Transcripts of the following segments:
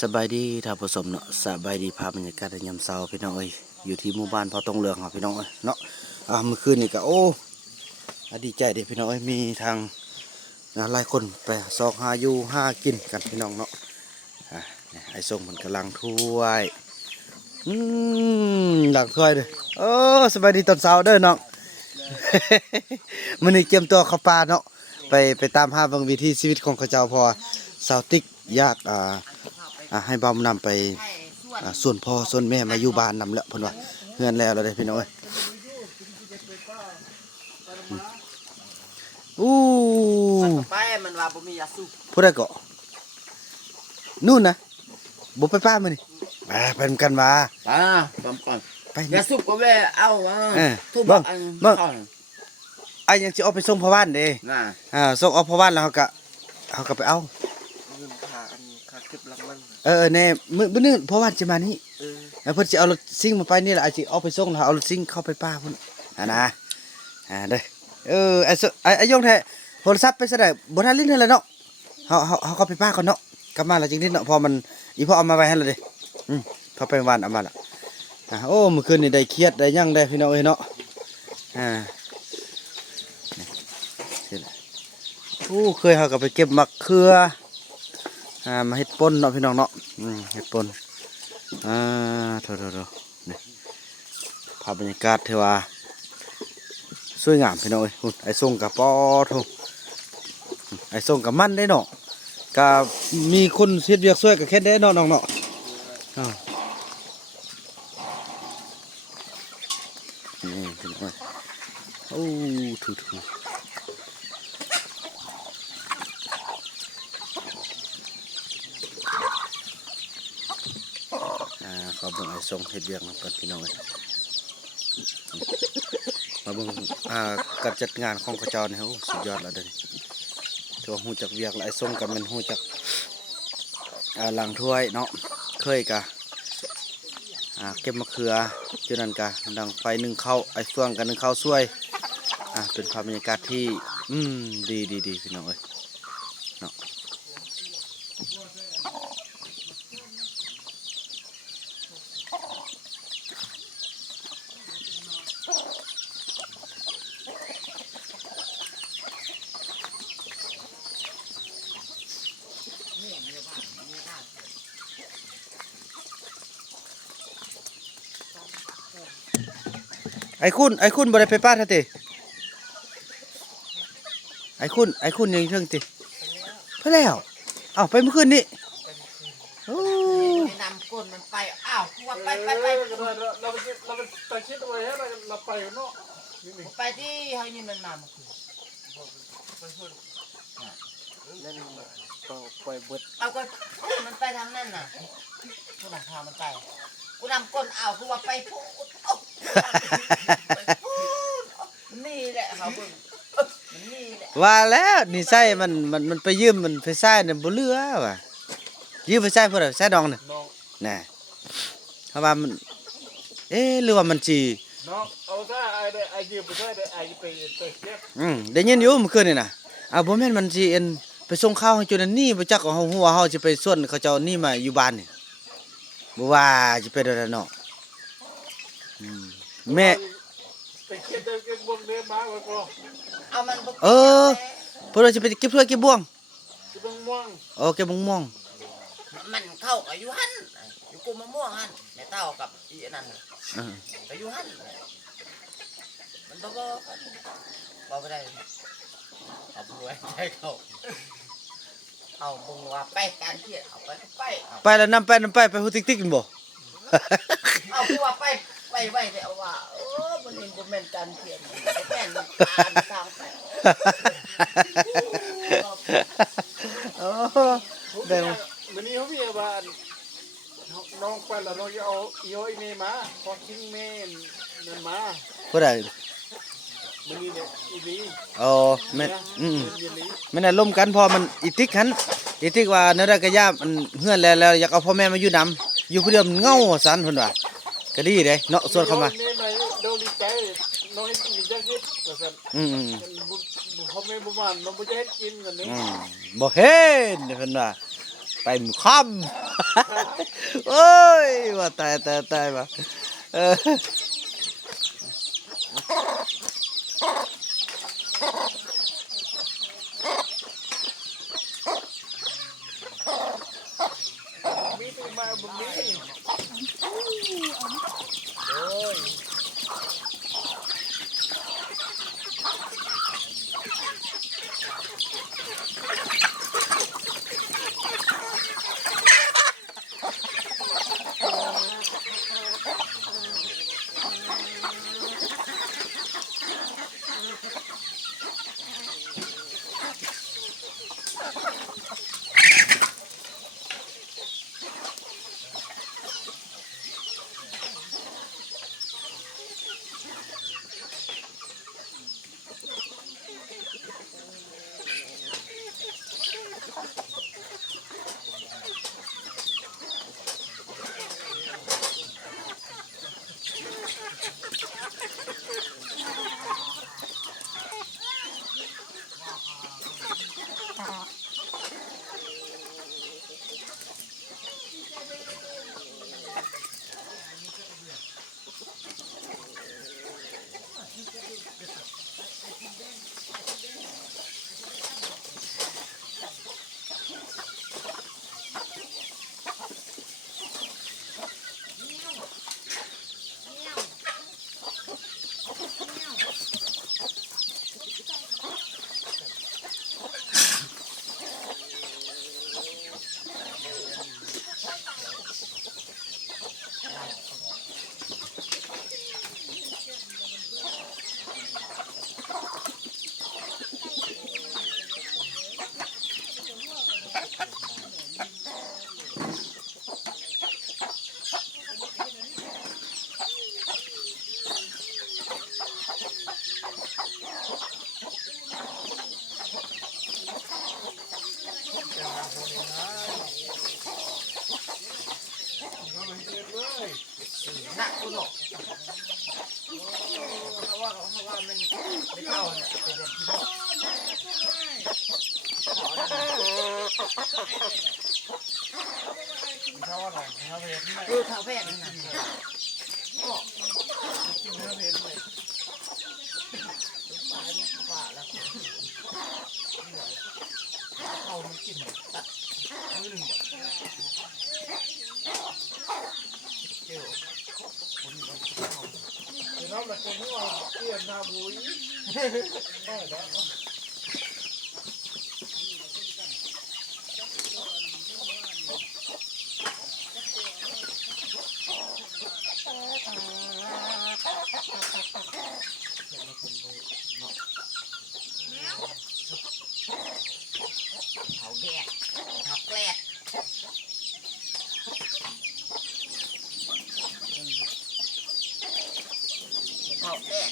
สบายดีท่านผู้ชมเนาะสบายดีภาพบรรยากาศยามเช้าพี่น้องเอ้ยอยู่ที่หมู่บ้านพอตรงเรืองครับพี่น้องเอ้ยเนาะเมื่อคืนนี่ก็โอ้ดีใจเด้พี่น้องเอ้ยมีทางหลายคนไปซอกหาอยู่หากินกันพี่น้องเนาะไอ้ส่งมันกำลังถ้วยหลังถ้วยเด้อโอ้สบายดีตอนเช้าเด้อน้อง มื้อนี้เตรียมตัวเข้าป่าเนาะไปตามหาเบิ่งวิถีชีวิตของเขาเจ้าพอสาวติ๊กอยากให้บ่าวนำไปส่วนพ่อส่วนแม่มาอยู่บ้านนำแล้วเพิ่นว่าเฮือนแล้วเด้พี่น้องเอ้ยอู้ไปมันว่าบ่มียาสูบผู้ใดก็นู่นนะบ่ไปป้ามื้อนี้ไปนำกันว่าปั๊มก่อนไปยาสูบก็แว่เอาทุบอันไอ้ยังสิเอาไปส่งพ่อบ้านเด้น่ะส่งเอาพ่อบ้านแล้วเฮาก็ไปเอาเงินค่าเก็บหลังมันแน่มื้อนึงพ่อบ้านสิมานี่แล้วเพิ่นสิเอารถซิ่งมาไปนี่แหละอาจสิเอาไปส่งแล้วเอารถซิ่งเข้าไปป้าพุ่นนะเด้อไอ้ยงแท้โทรศัพท์ไปซะได้บ่ทันลิ้นเลยเนาะเฮาก็ไปป้าก่อนเนาะกลับมาแล้วจริงๆเนาะพอมันอีพ่อเอามาไว้ให้แล้วเด้พอไปวานเอามาละโอ้เมื่อคืนนี่ได้เครียดได้หยังได้พี่น้องเอ้ยเนาะเคยเฮาก็ไปเก็บมะเขือมาเฮ็ดป่นเนาะพี่น้องเนาะเฮ็ดป่นโถนี่ภาพบรรยากาศเทว่าสวยงามพี่น้องเอ้ยไอ้ส่งกับปอโถไอ้ส่งกับมันได้เนาะก็มีคนเฮ็ดเวียกช่วยกับแค่ได้เนาะน้องเนาะนี่พี่น้องโอ้ถูขอเบิ่งไอ้ส่งเฮ็ดเวียกนำกันพี่น้องเอ้ยมาเบิ่งการจัดงานของเขาเจ้านี่โอ้สุดยอดแล้วเด้อถือว่าฮู้จักเวียกแล้วไอ้ส่งก็แม่นฮู้จักล้างถ้วยเนาะเคยกะเก็บมะเขือจุดนั้นกะดังไฟนึ่งข้าวไอ้เฟืองกันนึ่งข้าวช่วยเป็นภาพบรรยากาศที่ดีพี่น้องเอ้ยเนาะไอ้คุณบ่ได้ไปป้าท่าติไอ้คุณยังเชิงติไปแล้วไปเมื่อคืนนี้โอ้นำก้นมันไปกูว่าไปเราไปคิดไว้ให้เราไปเนาะไปที่เฮานี่มันมาเมื่อคืนนั่นก็ปล่อยเบิดก็มันไปทางนั้นน่ะผู้หลังคามันไปกูนำก้นกูว่าไปพูดนี่แหละเขาเบิ่งนี่แหละว่าแล้วนี่ใส่มันไปยืมมันไปใส่เนี่ยบ่เหลือว่ะยืมไปใส่เพิ่นใส่ดองน่ะเพราะว่ามันหรือว่ามันสิน้องเอาซะไอ้ยืมไปได้ไอ้ไปเก็บได้ยินอยู่เมื่อคืนนี่น่ะบ่แม่นมันสิไปส่งข้าวให้จุดนั้นนี่บ่จักเฮาฮู้ว่าเฮาสิไปส่วนเขาเจ้านี่มาอยู่บ้านนี่บ่ว่าสิไปได้เนาะแม่ไปเก็บเก็บบ่วงเด้มาบ่ก็มันบ่เพิ่นว่าสิไปเก็บถ้วยเก็บบ่วงเก็บม่วงเก็บม่วงมันเข้าอายุหั่นอยู่กุมมะม่วงหั่นแม่เต้ากับอีนั่นอายุหั่นมันบ่ได้เอาบ่ไว้ใจเขาเอาบ่ว่าไปการเที่ยวเอาไปแล้วนำไปฮู้ติ๊กๆกันบ่ผู้ว่าไปไว้แต่ว่ามันเห็นบ่แม่นการเที่ยวแม่นทางไปได้ มื้อนี้เขามีว่าน้องไปแล้วน้องจะเอาอีนี่มาพอทิ้งแม่นั่นมาผู้ใดมื้อนี้เนี่ยอีนี่แม่นน่ะล่มกันพอมันอีติ๊กหันอีติ๊กว่าเนื้อได้กระยามันเฮือนแล้วอยากเอาพ่อแม่มาอยู่นำอยู่ผู้เดียวมันเงาสันเพิ่นว่าก็ดีเด้เนาะส่วนเข้ามาน้องดีใจน้องให้กินจังเฮ็ดว่าซั่นพ่อแม่บ่มาน้องบ่จะเฮ็ดกินกันนี่บ่เห็นเพิ่นว่าไปมื้อค่ำ โอ้ยว่าตายว่ะเออมีตัวมาบุมีโอ้ยหนักกูหนกเขาว่ามันไม่เข้าเนี่ยเป็นแบบที่เขาว่าอะไรเขาเพชรคือเขาเพชรนี่นะกินเนื้อเพชรเลยปลาเนี่ยปลาแล้วเขามันกินตัดมือหนึ่งเจียวเราแบบนี้ว่าเตี้ยนาบุยได้แล้วเขาแกะเขาแกล้เขาแกะ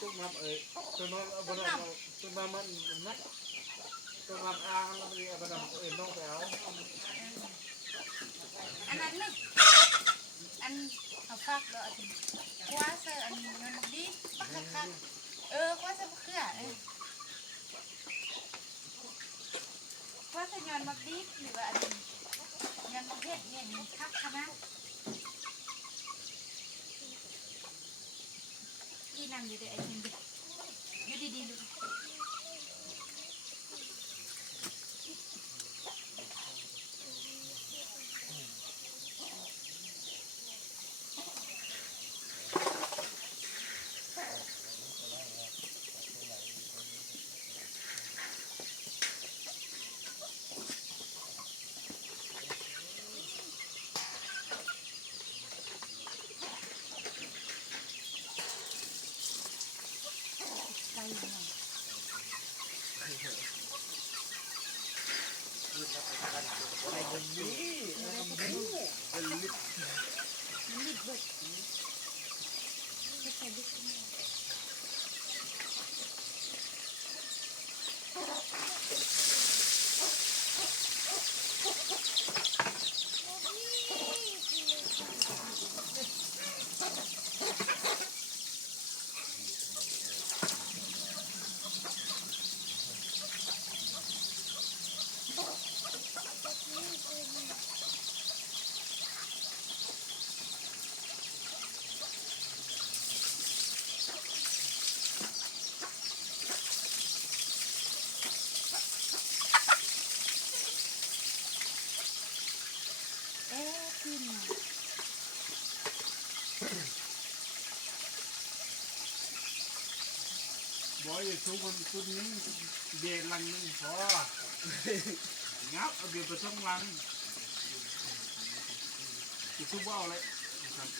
ตุ้มมาตัวน้อยเอาไปเอาตุ้มมามันนักตุ้มมาอ่างแล้วเอาไปเอาน้องไปเอาอันนั้นนี่อันเอาฟักเด้อคว้าเสื้ออันนั้นดีปักคักคว้าเสื้อเครือคว้าเสื้อยอ งินมาดิบหรือว่าอันเงินมาเฮ็ดเนี่ยมันคักขนาดอีนั่งอยู่เดี๋ยวไอ้กินดิอยู่ดีๆลูกใจหน่อยมันรีบเบิดไม่ใช่ดิบขึ้นมาขึ้นมา บอยทุกคนชุดนี้เบียร์ลังนึงพองับเอาเบียร์ไปช่องลังจะทุบว่าอะไรครับ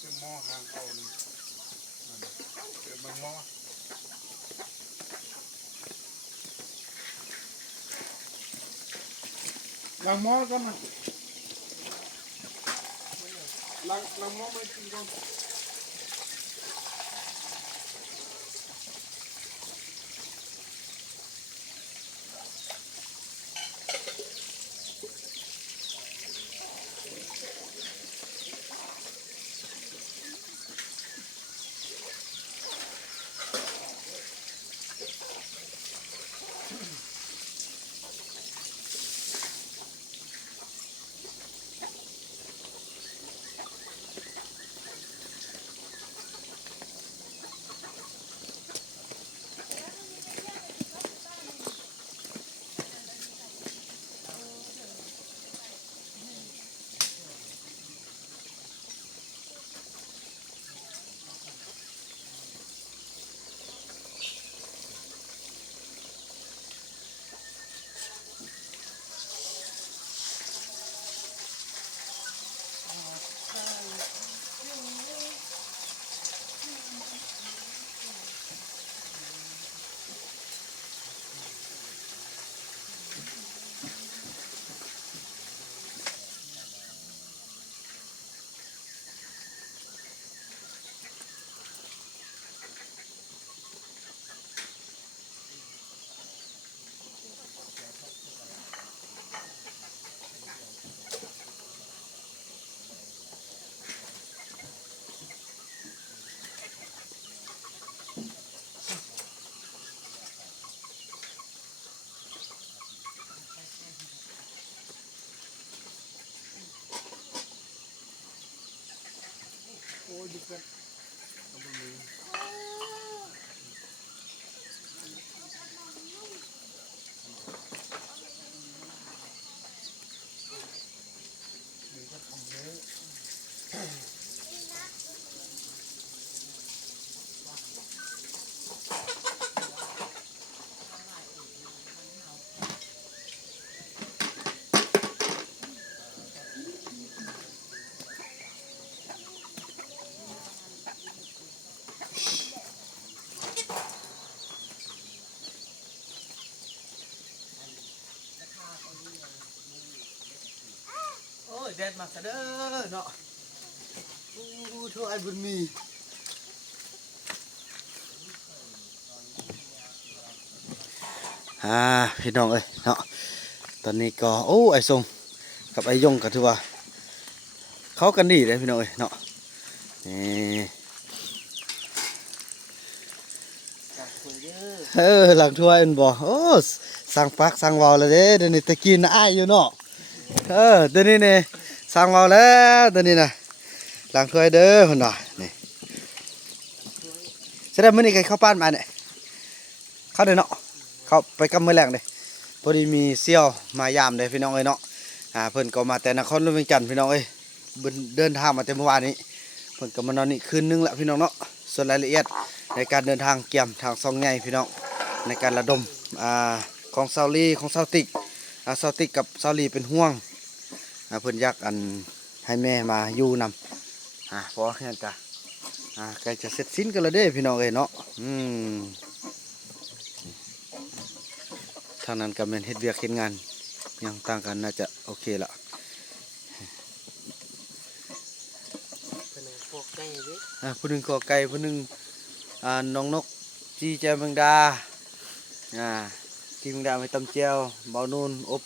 เป็นหม้อหางเอานี่เป็นบางหม้อล้างหม้อก็มันล้างหม้อไม่กินก่อนโอ้ยดูกันเอาไปเลยมันก็ทำเลย แดดมาซะเด้อเนาะโอ้โทษไอ้บุญมีพี่น้องเอ้ยเนาะตอนนี้ก็โอ้ไอ้ทรงกับไอ้ยงก็ถือว่าเขากันดีเลยพี่น้องเอ้ยเนาะนี่หลังถ้วยมันบอกโอ้สั่งปักสั่งวาวเลยเด้เดี๋ยวนี้ตะกี้น่ะอ้ายอยู่เนาะเดี๋ยวนี้เนี่ยสั่งวาวแล้วเดี๋ยวนี้นะหลังถ้วยเด้อคนน่ะนี่แสดงมื้อนี้ใครเข้าบ้านมาเนี่ยเข้าเด้อเนาะเข้าไปกับมื้อแรงเด้พอดีมีเสี่ยวมายามเด้พี่น้องเอ้ยเนาะเพิ่นก็มาแต่นครหลวงเวียงจันทน์พี่น้องเอ้ยเดินทางมาแต่เมื่อวานนี้เพิ่นก็มานอนนี่คืนนึงละพี่น้องเนาะส่วนรายละเอียดในการเดินทางเกี่ยมทางซองใหญ่พี่น้องในการระดมของซาลีของซาติกซาติกกับซาลีเป็นห่วงเพิ่นอยากให้แม่มาอยู่นำเพราะงั้นก็ใกล้จะเสร็จสิ้นกันแล้วเด้พี่น้องเอ้ยเนาะทางนั้นก็แม่นเฮ็ดเวียกเฮ็ดงานยังต่างกันน่าจะโอเคละผู้หนึ่งกอไก่ผู้หนึ่งน้องนกจีแจเมืองดาจีเมืองดาไปตำเจียวเบานูนอบ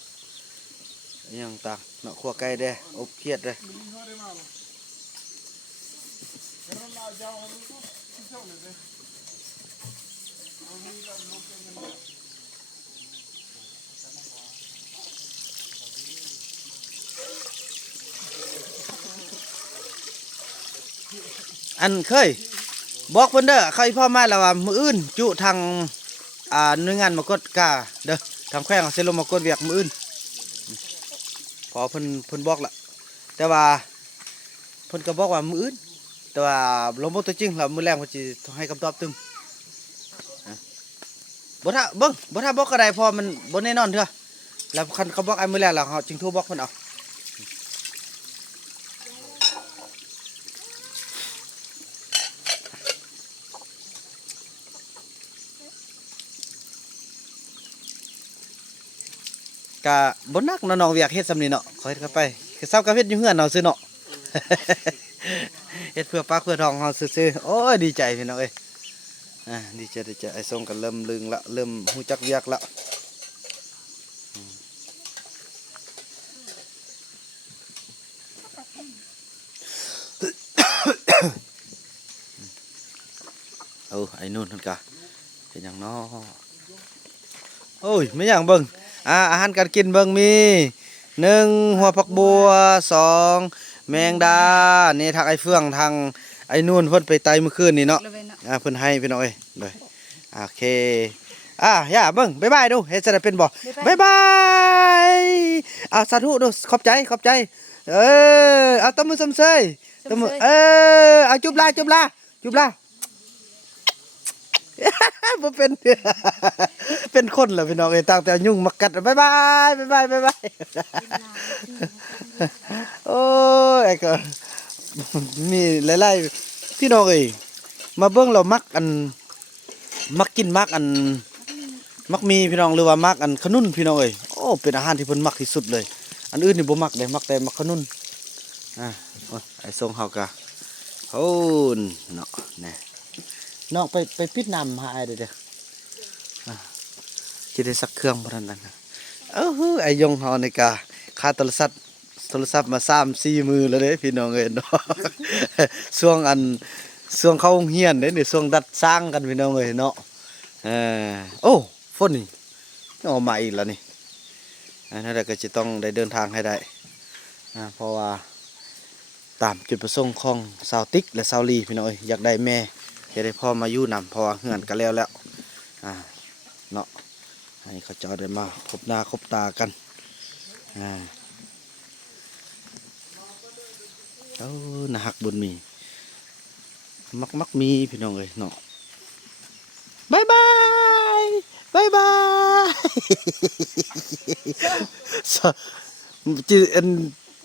ยังต่างเนาะขัวไก่เด้อบเครียดเด้อันเคยบอกเพิ่นเด้อเขาอีพ่อมาแล้วว่ามื้ออื่นจุทางหน่วยงานมากดกาเด้อทางแขวงเสลมมากดเวียกมื้ออื่นพอเพิ่นบอกละแต่ว่าเพิ่นก็บอกว่ามื้ออื่นแต่ว่าลงบ่ตัวจริงแล้วมื้อแรงเพิ่นสิให้คำตอบตึมบ่ถ้าเบิ่งบ่ถ้าบอกก็ได้เพอมันบ่แน่นอนเด้อแล้วคันเขาบอกไอ้มื้อแรกแล้วเขาจึงโทรบอกเพิ่นเอากะบ่นักเนาะน้องเวียกเฮ็ดซำนี้เนาะขอเฮ็ดเข้าไปคือเซากับเฮ็ดอยู่เฮือนเนาะซื่อเนาะ เฮ็ดเพื่อปากเพื่อท้องเฮาซื่อๆโอ้ยดีใจพี่น้องเอ้ยดีใจไอ้ทรงก็เริ่มลึงละเริ่มฮู้จักเวียกละไอ้นู่นนั่นกะเป็นหยังเนาะโอ้ยไม่หยังเบิ่งอาหารการกินเบิ่งมี1หัวผักบัว2แมงดานี่ทางไอ้เฟื่องทางไอ้นู่นเพิ่นไปไต่เมื่อคืนนี่เนาะเพิ่นให้พี่น้องเอ้ยเลยโอเคย่าเบิ่งบ๊ายบายดูเฮ็ดจะได้เป็นบ่บ๊ายบายสาธุดูขอบใจตบมือซ้ำเซยตบมือจุบลาบ่เป็น เป็นคนเหรอพี่น้องเอ้ยตั้งแต่ยุ่งมากัดบ๊ายบายโอ้ยไอ้ก็มีหลายๆพี่น้องเอ้ยมาเบิ่งเรามักกินมักมีพี่น้องหรือว่ามักขนุนพี่น้องเอ้ยโอ้เป็นอาหารที่เพิ่นมักที่สุดเลยอันอื่นนี่บ่มักเลยมักแต่มักขนุนไอ้ทรงเฮากะโอ้เนาะนี่น้องไปปิดน้ำหาไอ้เด้อจะได้สักเครื่องบ่ทันนั้นไอ้ยงเฮานี่กะค่าโทรศัพท์มา3-4 มือแล้วเด้พี่น้องเอ้ยเนาะ ช่วงเข้าโรงเรียนเด้นี่ช่วงดัดสร้างกันพี่น้องเอ้ยเนาะโอ้ฝนนี่ออกมาอีกแล้วนี่นั่นแหละก็จะต้องได้เดินทางให้ได้เพราะว่าตามจุดประสงค์ของสาวติ๊กและสาวลีพี่น้องเอ้ยอยากได้แม่จะได้พ่อมาอยู่นำเพราะว่าเฮือนกันแล้วเนาะให้เขาเจ้าได้มาคบหน้าคบตากันน่าฮักบุญมีมักมีพี่น้องเอ้ยเนาะบ๊ายบาย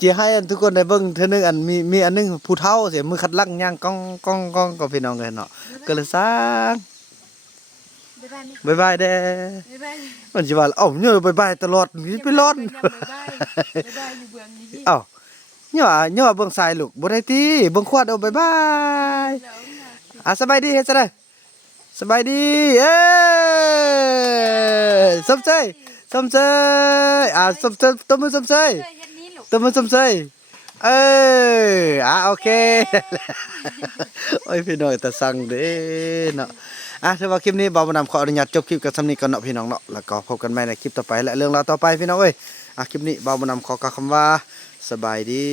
จีให้ทุกคนได้เบิ่งเท่านึงมีอันนึงผู้เฒ่าเสียมือขัดลักย่างก้องก็พี่น้องกันเนาะก็เลยสร้างบ๊ายบายเด้มันสิว่าเนี่ยบ๊ายบายตลอดนี่ไปร้อนบ๊ายบายอยู่เบื้องนี้ ย่อเบิ่งสายลูกบ่ได้ติเบิ่งขวดเอาบ๊ายบายสบายดีเฮ็ดซะเด้อสบายดีเอ้ยสมใจสมใจสมใจตบมือสมใจ เคยเฮ็ดนี้ลูก ตบมือสมใจเอ้ยโอเค โอ้ยพี่น้องแต่สั่งเด้เนาะถือว่าคลิปนี้บ่าวบ่นำขออนุญาตจบคลิปกับสำนี้ก่อนเนาะพี่น้องเนาะแล้วก็พบกันใหม่ในคลิปต่อไปและเรื่องราวต่อไปพี่น้องเอ้ยคลิปนี้บ่าวบ่นำขอกล่าวคำว่าสบายดี